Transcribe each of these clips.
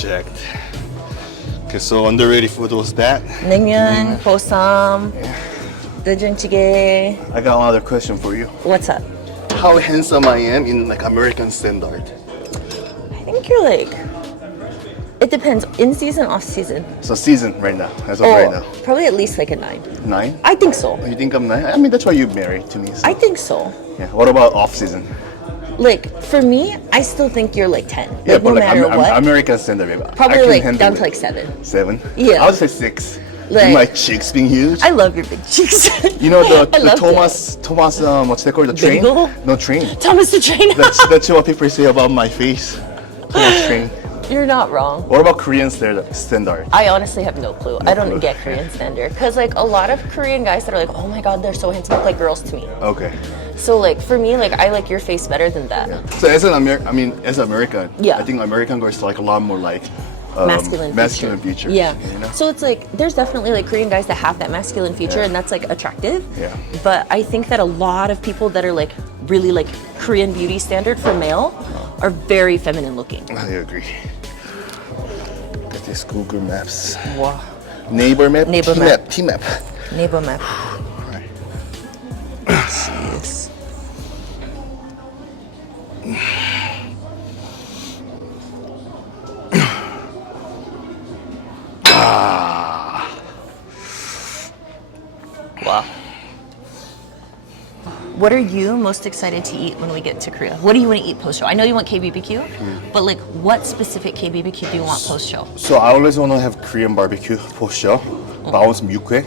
checked. Okay, so underrated food was that. 냉면, 보쌈, 된장찌개. I got another question for you. What's up? How handsome I am in like American standard? I think you're like, it depends, in season, off season. So season right now, as of right now. Probably at least like a 9. 9? I think so. You think I'm 9? I mean, that's why you married to me. So. I think so. Yeah. What about off season? Like, for me, I still think you're like 10. Yeah, like, but no like matter what. American standard, babe. Probably I can like handle down it. to like 7. 7? Yeah. I would say 6. Like, my cheeks being huge. I love your big cheeks. You know the love Thomas, what's they called? The train? Bingo? No, train. Thomas the Train. That's what people say about my face. Thomas train. You're not wrong. What about Korean standard? I honestly have no clue. I don't get Korean standard. Because like a lot of Korean guys that are like, oh my god, they're so handsome, look like girls to me. Okay. So like for me, like I like your face better than that. Yeah. So as an American, Yeah. I think American girls like a lot more like masculine features. Yeah. You know? So it's like there's definitely like Korean guys that have that masculine feature, Yeah. and that's like attractive. Yeah. But I think that a lot of people that are like really like Korean beauty standard for male are very feminine looking. I agree. Got this Google Maps. Wow. Neighbor map. Neighbor T map. T map. Neighbor map. Right. Jeez. Wow. What are you most excited to eat when we get to Korea? What do you want to eat post-show? I know you want KBBQ, but like what specific KBBQ do you want post-show? So I always want to have Korean barbecue post show, but I want some yukhae.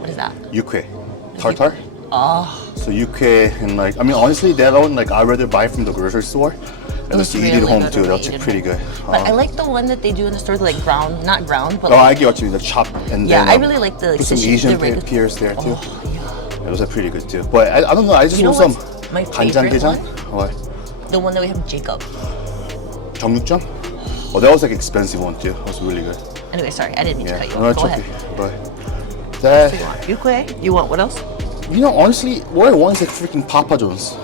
What is that? Yukhae. Tartar. Oh, So yukhae and like, I mean honestly that one like I'd rather buy from the grocery store and just eat it home too. That's pretty good. But I like the one that they do in the store, like ground, not ground, but Oh, like, I get what you mean, the chop and yeah, then I really like the put some sushi, Asian the regular- peers there too. Oh, yeah. Those are pretty good too. But I don't know, I just You know want some what's my favorite 간장게장. one? What? The one that we have Jacob. 정육점? Oh, that was like expensive one too. That was really good. Anyway, sorry, I didn't mean to cut you No, off. it's Go okay. ahead. But that, So you want yukhae? You want what else? you know, honestly, what I want is like freaking Papa John's.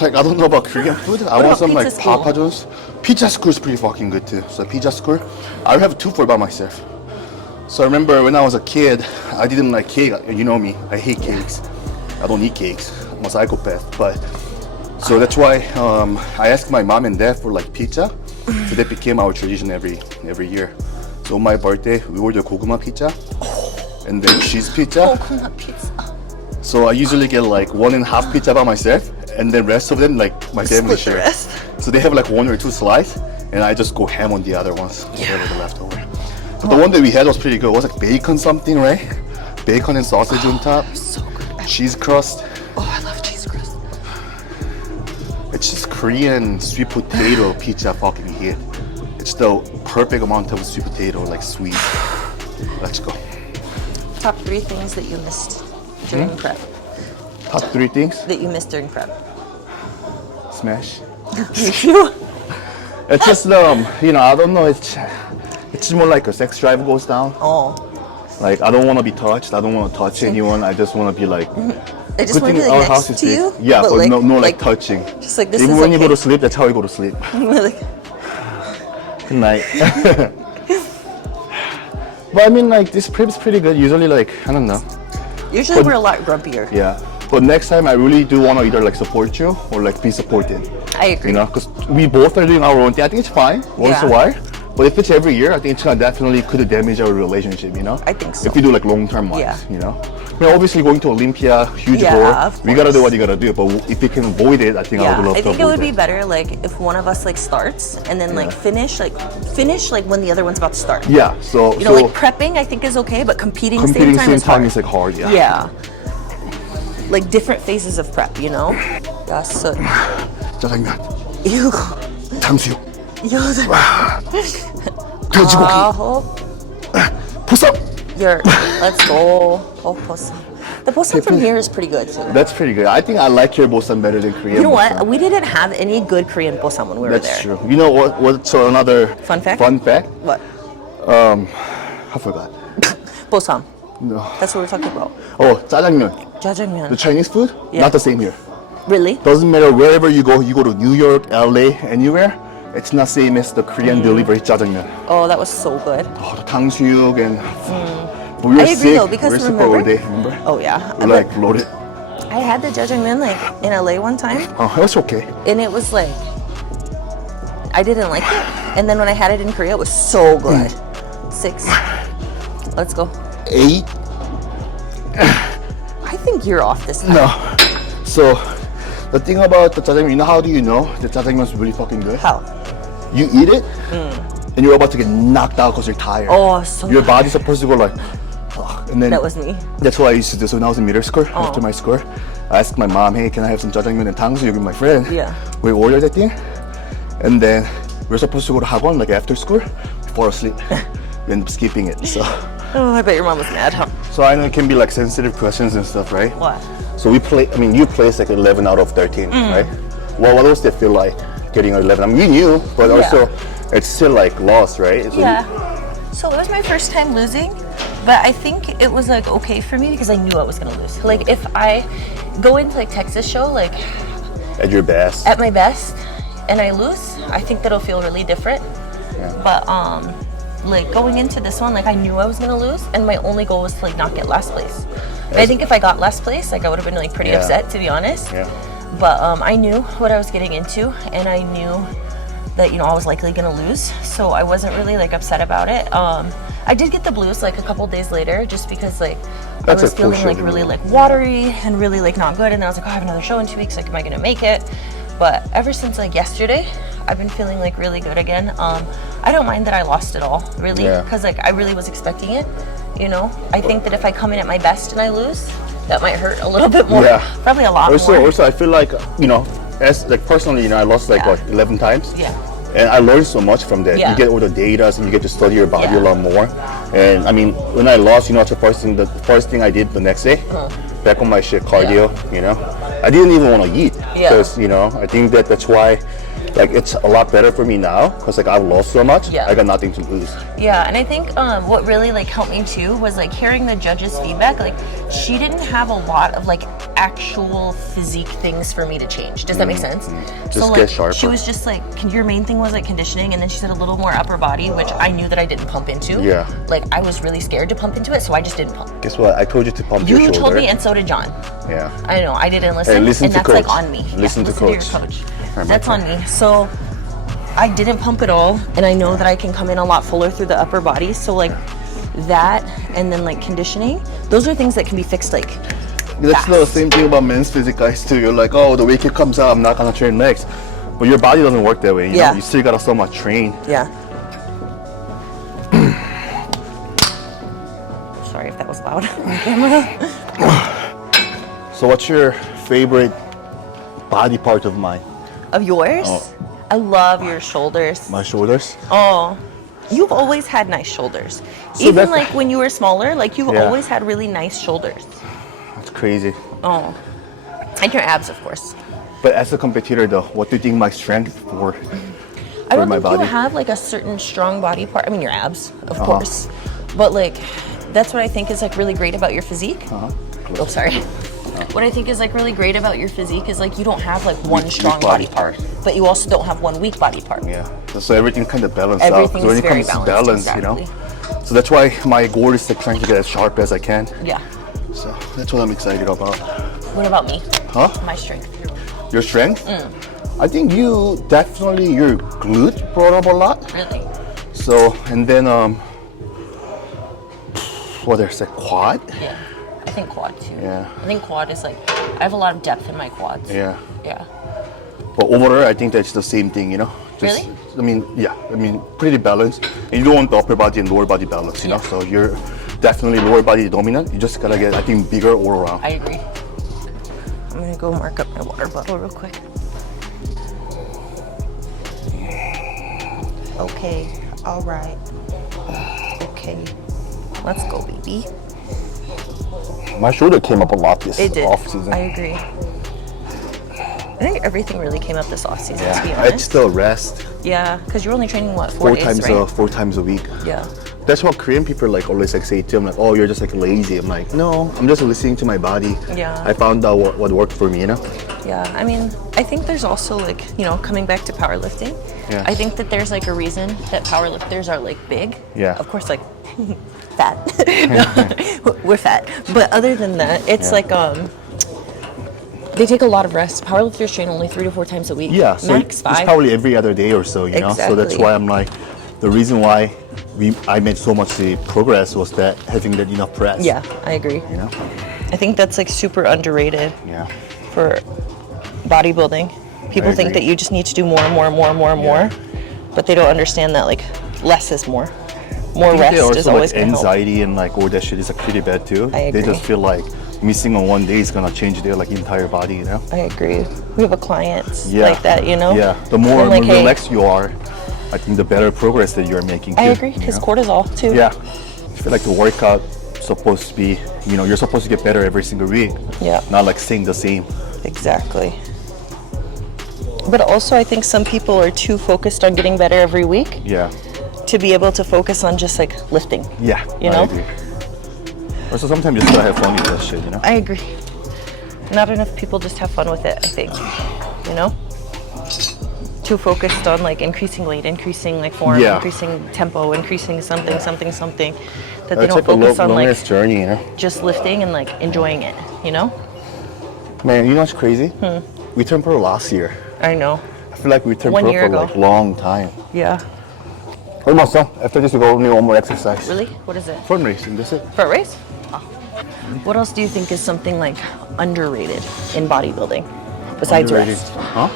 Like, I don't know about Korean food. I want about some like Pizza School? Papa John's. Pizza School is pretty fucking good too. So Pizza School, I have 2 for by myself. So I remember when I was a kid, I didn't like cake. You know me, I hate cakes. I don't eat cakes. I'm a psychopath. But so that's why I asked my mom and dad for like pizza. So that became our tradition every year. So on my birthday, we order goguma pizza and then cheese pizza. Coconut pizza. So I usually get like 1.5 pizza by myself, and then rest of them like my family Split the share. rest. So they have like 1 or 2 slices, and I just go ham on the other ones. Whatever the leftover. But the one that we had was pretty good. It was like bacon something, right? Bacon and sausage on top. So good. Cheese crust. Oh, I love cheese crust. It's just Korean sweet potato pizza fucking hit. It's the perfect amount of sweet potato, like sweet. Let's go. Top 3 things that you missed during prep. Top 3 things. That you missed during prep. Smash. You? It's just you know, I don't know. It's more like a sex drive goes down. Oh. Like I don't want to be touched. I don't want to touch anyone. I just want to be like. I just want to be our like house next is to you. big. Yeah, but no like touching. Just like this Even is when you okay. go to sleep, that's how you go to sleep. Like, Good night. But I mean, like this prep's pretty good. Usually, like I don't know. usually But- we're a lot grumpier. Yeah. But next time, I really do want to either like support you or like be supported. I agree. You know, because we both are doing our own thing. I think it's fine once Yeah. a while. But if it's every year, I think it's gonna definitely could damage our relationship. You know. I think so. If we do like long-term ones, Yeah. you know. I mean, obviously going to Olympia, huge Yeah, goal. of We gotta do course. what you gotta do. But if we can avoid it, I think I Yeah, would love I to think it avoid would be better like if one of us like starts and then like finish like when the other one's about to start. Yeah. So You know, like prepping I think is okay, but competing competing same time is like hard. Yeah. Yeah. Like different phases of prep, you know? Yeah, so 짜장면, you 탕수육, 돼지고기. 보쌈. Let's go. Oh, bossam. The bossam from here is pretty good too. That's pretty good. I think I like your bossam better than Korean. You know what? bossam. We didn't have any good Korean bossam when we were That's there. true. You know what? What's another Fun fact? Fun fact? What? I forgot. Bossam. No. That's what we're talking about. Oh, 짜장면. The Jajangmyeon. Chinese food? Yeah. Not the same here. Really? Doesn't matter wherever you go to New York, LA, anywhere, It's not same as the Korean delivery jjajangmyeon. Oh, that was so good. Oh, the 탕수육 and but we were I agree sick. though, because we were sick all remember- day. Remember? Oh yeah. We like loaded. I had the jjajangmyeon like in LA one time, Oh, it was okay. and it was like I didn't like it. And then when I had it in Korea, it was so good. 6. Let's go. 8. I think you're off this time. No. So the thing about the jjajangmyeon, you know how do you know the jjajangmyeon is really fucking good? How? You eat it, and you're about to get knocked out because you're tired. Oh, so Your body's supposed to go like, "Ugh," and then that was me. that's what I used to do. So when I was in middle school, after my school, I asked my mom, "Hey, can I have some jjajangmyeon and 탕수육 with my friend?" Yeah. We ordered that thing, and then we're supposed to go to 학원 like after school. We fall asleep. We end up skipping it. So Oh, I bet your mom was mad, huh? I know it can be like sensitive questions and stuff, right? What? So we play. I mean, you placed like 11 out of 13, right? Well, what does it feel like getting 11? I mean, you knew, but also it's still like lost, right? So Yeah. So it was my first time losing, but I think it was like okay for me because I knew I was gonna lose. Like if I go into like Texas show like at your best. at my best and I lose, I think that'll feel really different. Yeah. But like going into this one, like I knew I was gonna lose, and my only goal was to like not get last place. And I think if I got last place, like I would have been like pretty Yeah. upset, to be honest. Yeah. But I knew what I was getting into, and I knew that I was likely gonna lose, so I wasn't really like upset about it. I did get the blues like a couple days later, just because like That's I was a feeling push, like really like watery and really like not good, and then I was like, oh, I have another show in 2 weeks. Like, am I gonna make it? But ever since like yesterday, I've been feeling like really good again. I don't mind that I lost it all, really, Yeah. because like I really was expecting it. I think that if I come in at my best and I lose, that might hurt a little bit more. Yeah. Probably a lot more. Also, I feel like as like personally, I lost like Yeah. what 11 times. Yeah. And I learned so much from that. Yeah. You get all the data, and you get to study your body Yeah. a lot more. And I mean, when I lost, what's the first thing I did the next day? Back on my shit, cardio. I didn't even want to eat Yeah. because I think that's why. Like it's a lot better for me now because like I've lost so much. Yeah. I got nothing to lose. Yeah, and I think what really like helped me too was like hearing the judges' feedback. Like she didn't have a lot of like actual physique things for me to change. Does that make sense? Just so get like sharper. she was just like, your main thing was like conditioning, and then she said a little more upper body, which I knew that I didn't pump into. Yeah. Like I was really scared to pump into it, so I just didn't pump. Guess what? I told you to pump your You shoulder. told me, and so did John. Yeah. I know, I didn't listen, Hey, listen and to that's coach. like on me. Listen to to your coach. coach. Alright, That's my on me. So I didn't pump at all, and I know that I can come in a lot fuller through the upper body. So like that, and then like conditioning, those are things that can be fixed like That's fast. the same thing about men's physique guys too. You're like, oh, the weight comes out, I'm not gonna train legs. But your body doesn't work that way. You Yeah. know? You still gotta so much train. Yeah. Sorry if that was loud on camera. So what's your favorite body part of mine? Of yours? Oh. I love your shoulders. My shoulders? Oh, you've always had nice shoulders. So Even that's- like when you were smaller, like you've Yeah. always had really nice shoulders. That's crazy. Oh, and your abs, of course. But as a competitor though, what do you think my strength for? I don't my think you body. have like a certain strong body part. I mean, your abs, of Uh-huh. course. But like, that's what I think is like really great about your physique. Oh, sorry. What I think is like really great about your physique is like you don't have like one Weak strong body body part, but you also don't have one weak body part. Yeah. So everything kind of balances out. Everything So when is it very comes to balanced, balance, So that's why my goal is like trying to get as sharp as I can. Yeah. So that's what I'm excited about. What about me? Huh? My strength. Your strength? Mm. I think your glute brought up a lot. Really? So, and then, what there's a quad? Yeah. I think quad too. Yeah. I think quad is like, I have a lot of depth in my quads. Yeah. Yeah. But overall, I think that's the same thing, Really? I mean, pretty balanced. And you don't want the upper body and lower body balance, Yeah. So you're definitely lower body dominant. You just gotta get, I think, bigger all around. I agree. I'm gonna go mark up my water bottle real quick. Okay, all right. Okay, let's go, baby. My shoulder came up a lot this It did. off season. I agree. I think everything really came up this off season, to be It's honest. still rest. Yeah, because you're only training what, 4 days, right? 4 times a week. Yeah. That's what Korean people like always like say to me, like, oh, you're just like lazy. I'm like, no, I'm just listening to my body. Yeah. I found out what worked for me, Yeah, I mean, I think there's also like, you know, coming back to powerlifting, Yeah. I think that there's like a reason that powerlifters are like big. Yeah. Of course, like fat. We're fat. But other than that, it's like they take a lot of rest. Powerlifters train only 3 to 4 times a week. Yeah, so max it's 5. probably every other day or so, you know? So that's Exactly. why I'm like, the reason why I made so much progress was that having that enough press. Yeah, I agree. You know? I think that's like super underrated Yeah. for bodybuilding. People think agree. that you just need to do more and more and more and more and more, but they don't understand that like less is more. More rest also, is always like, going to help. anxiety and like all that shit is like pretty bad too. I They agree. just feel like missing on one day is gonna change their like entire body, you know? I agree. We have a client Yeah. like that, you know? Yeah. The more I'm like, hey, relaxed you are, I think the better progress that you're making too. I agree, you because know? cortisol too. Yeah. I feel like the workout supposed to be, you know, you're supposed to get better every single week. Yeah. Not like staying the same. Exactly. But also, I think some people are too focused on getting better every week Yeah. to be able to focus on just like lifting. Yeah. You I know? agree. Also, sometimes you just gotta have fun with that shit, you know? I agree. Not enough people just have fun with it, I think. You know? Too focused on like increasing weight, increasing like form, Yeah. increasing tempo, increasing something, that they It's don't like a focus on longest like journey, you know? just lifting and like enjoying it, you know? Man, you know what's crazy? We turned pro last year. I know. I feel like we turned 1 pro year for ago. like long time. Yeah. Almost done. After this, we go only one more exercise. Really? What is it? Front racing, that's it. For a race? Oh. What else do you think is something like underrated in bodybuilding besides Underrated. rest? Huh?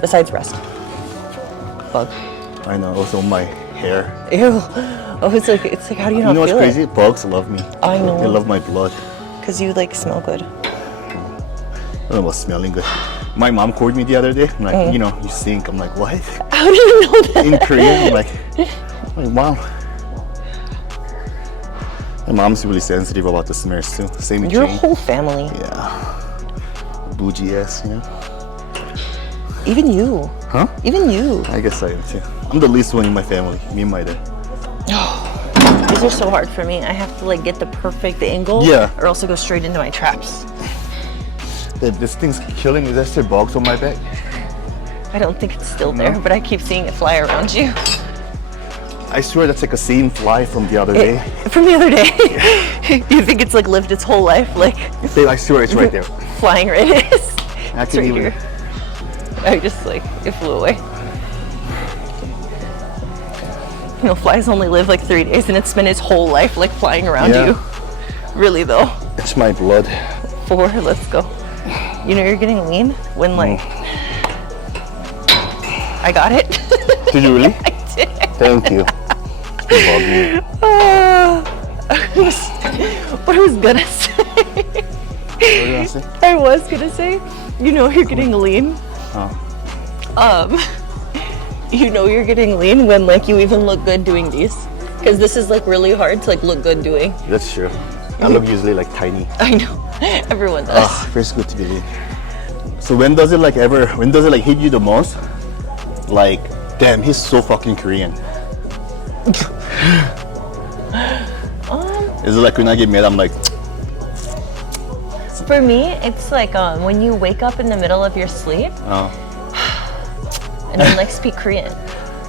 Besides rest. Bug. I know. Also, my hair. Ew. Oh, it's like how do you not You know what's feel crazy? Bugs love me. I know. They love my blood. it? Because you like smell good. I don't know about smelling good. My mom called me the other day. I'm like, you know, you stink. I'm like, what? How do you know that? In Korean, I'm like, mom. My mom's really sensitive about the smells too. Same with Your Jane. whole family. Yeah. Bougie ass, you know? Even you. Huh? Even you. I guess I am too. I'm the least one in my family. Me and my dad. These are so hard for me. I have to like get the perfect angle. Yeah. Or else I go straight into my traps. This thing's killing me. There's still bugs on my back. I don't think it's still there, but I keep seeing it fly around you. I swear that's like a same fly from the other day. From the other day. You think it's like lived its whole life, like Babe, I swear it's right there. flying right it is. I It's can right even. here. I just like, it flew away. You know, flies only live like 3 days and it's spent its whole life like flying around Yeah. you. Really though. It's my blood. 4, let's go. You know you're getting lean when like, I got it. Did you really? I did. Thank you. You bug me. What I was gonna say. What did I say? I was gonna say, you know you're getting lean. You know you're getting lean when like you even look good doing these. Because this is like really hard to like look good doing. That's true. I look usually like tiny. I know. Everyone does. Feels good to be lean. So when does it like hit you the most? Like, damn, he's so fucking Korean. Is it like when I get mad, I'm like, For me, it's like when you wake up in the middle of your sleep and you like speak Korean.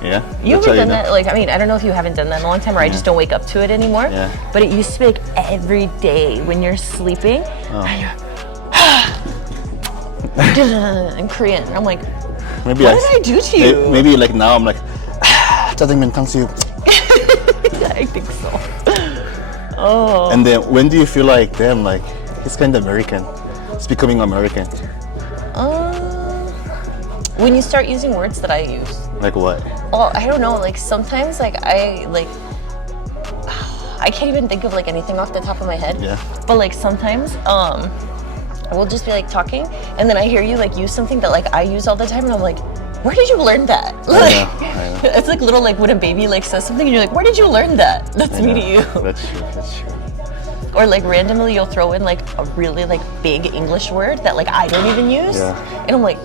yeah? You That's ever how done that? Like, I mean, I don't know if you haven't done that in a long time or I just don't wake up to it anymore. Yeah. But it used to be like every day when you're sleeping and you're in Korean. I'm like, Maybe what did I do to you? Maybe like now I'm like, 짜장면 탕수육. I think so. Oh. And then when do you feel like, damn, like, he's kind of American. It's becoming American. When you start using words that I use. Like what? Well, I don't know. Like sometimes, like I can't even think of like anything off the top of my head. Yeah. But like sometimes, I will just be like talking, and then I hear you like use something that like I use all the time, and I'm like, where did you learn that? Like, I know. it's like little like when a baby like says something, and you're like, where did you learn that? That's me to you. That's true, that's true. Or like randomly you'll throw in like a really like big English word that like I don't even use, Yeah. and I'm like,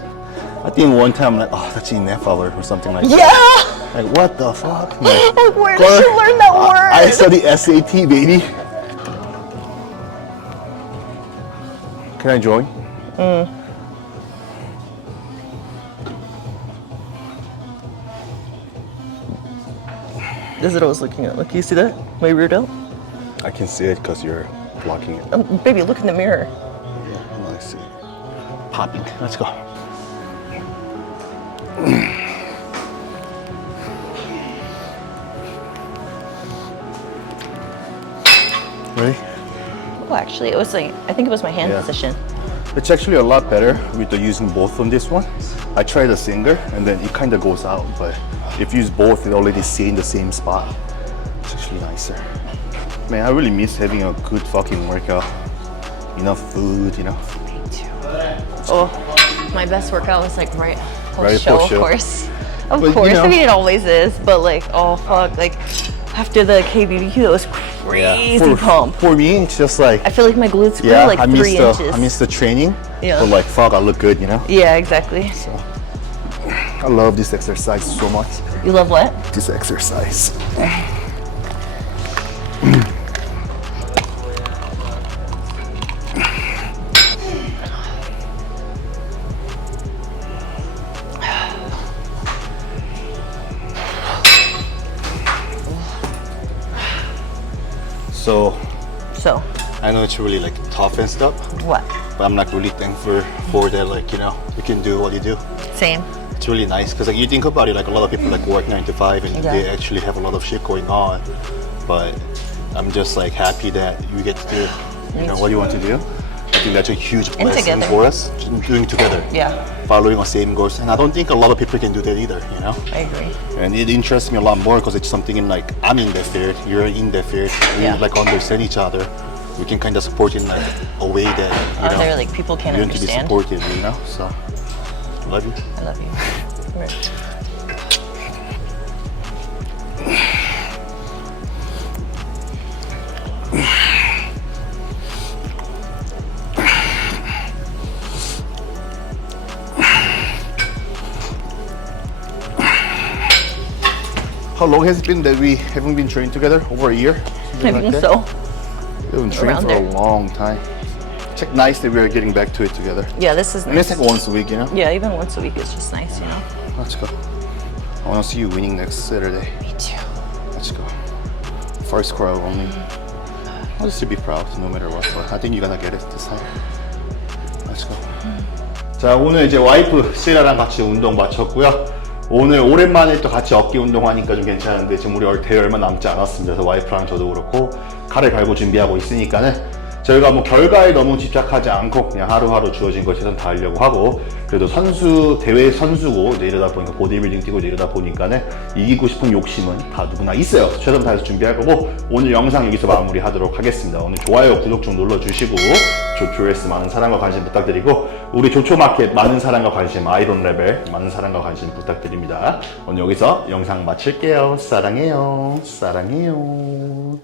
I think one time I'm like, oh, that's ineffable or something like that. yeah. Like, what the fuck? Like, Like, where did you learn that word? I study SAT, baby. Can I join? This is what I was looking at. Look, you see that? My rear delt? I can see it because you're blocking it. Baby, look in the mirror. Yeah, I see. Popping. Let's go. Ready? Oh, actually, it was like, I think it was my hand Yeah. position. It's actually a lot better with the using both on this one. I tried a single and then it kind of goes out, but if you use both, it already stay in the same spot. It's actually nicer. Man, I really miss having a good fucking workout. Enough food, you know. Me too. Oh, my best workout was like right Right post-show, post-show. of course. Of But, you course, know- I mean, it always is, but like, oh fuck, like after the KBBQ, that was crazy pump. For me, it's just like, I feel like my glutes grew yeah, like I 3 miss inches. I miss the training. Yeah. But like, fuck, I look good, you know. Yeah, exactly. I love this exercise so much. You love what? This exercise. So, I know it's really like tough and stuff, What? but I'm like really thankful for that, like, you know, you can do what you do. Same. It's really nice because like you think about it, like a lot of people like work 9 to 5 and Yeah. they actually have a lot of shit going on, but I'm just like happy that you get to do, you know, what you want to do. I think that's a huge blessing together. for us, doing together. Yeah, Following our same goals, and I don't think a lot of people can do that either, you know. I agree. And it interests me a lot more because it's something in like I'm in that field, you're in that field, we Yeah. like understand each other. We can kind of support in like a way that you know Other like people can't you want to be understand. supportive, you know. So, love you. I love you. Right. How long has it been that we haven't been training together? Over a year? I Something think that? so. We've been training Around for a there. long time. It's like nice that we are getting back to it together. Yeah, this is And it's nice. like once a week, you know? Yeah, even once a week is just nice, you know? Let's go. I want to see you winning next Saturday. Me too. Let's go. First crowd only. I'll just be proud no matter what. But I think you're gonna get it this time. Let's go. 자, 오늘 이제 와이프 시라랑 같이 운동 마쳤고요. 오늘 오랜만에 또 같이 어깨 운동하니까 좀 괜찮은데 지금 우리 대회 얼마 남지 않았습니다. 그래서 와이프랑 저도 그렇고 칼을 갈고 준비하고 있으니까는 저희가 뭐 결과에 너무 집착하지 않고 그냥 하루하루 주어진 걸 최선 다하려고 하고, 그래도 대회 선수고 이제 이러다 보니까 보디빌딩 뛰고 이제 이러다 보니까는 이기고 싶은 욕심은 다 누구나 있어요. 최선 다해서 준비할 거고, 오늘 영상 여기서 마무리하도록 하겠습니다. 오늘 좋아요, 구독 좀 눌러주시고 조초레스 많은 사랑과 관심 부탁드리고, 우리 조초마켓 많은 사랑과 관심, 아이론 레벨 많은 사랑과 관심 부탁드립니다. 오늘 여기서 영상 마칠게요. 사랑해요. 사랑해요.